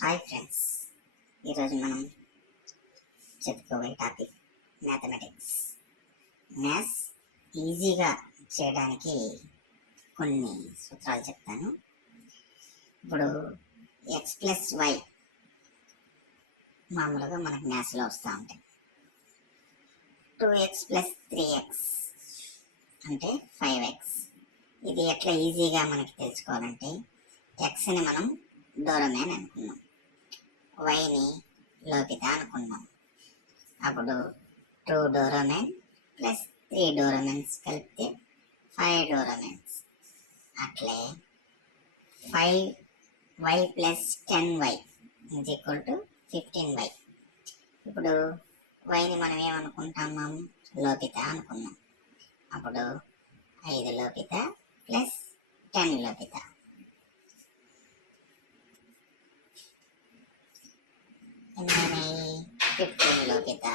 Hi friends, ఈరోజు మనం చెప్పుకోబోయే టాపిక్ మ్యాథమెటిక్స్. మ్యాథ్స్ ఈజీగా చేయడానికి కొన్ని సూత్రాలు చెప్తాను. ఇప్పుడు ఎక్స్ ప్లస్ వై మామూలుగా మనకు మ్యాథ్స్లో వస్తూ ఉంటాయి. 2x ప్లస్ 3x అంటే 5x. ఇది ఎట్లా ఈజీగా మనకి తెలుసుకోవాలంటే ఎక్స్ని మనం డోరమేన్ అనుకున్నాం, వైని లోపిత అనుకున్నాం. అప్పుడు 2 డోరమేన్ ప్లస్ 3 డోరమెన్స్ కలిపితే 5 డోరమెన్స్. అట్లే 5y plus 10y is equal to 15y. ఇప్పుడు వైని మనం ఏమనుకుంటాం, లోపిత అనుకున్నాం. అప్పుడు 5 లోపిత ప్లస్ 10 లోపిత. ఎన్ని 15 లోపిత.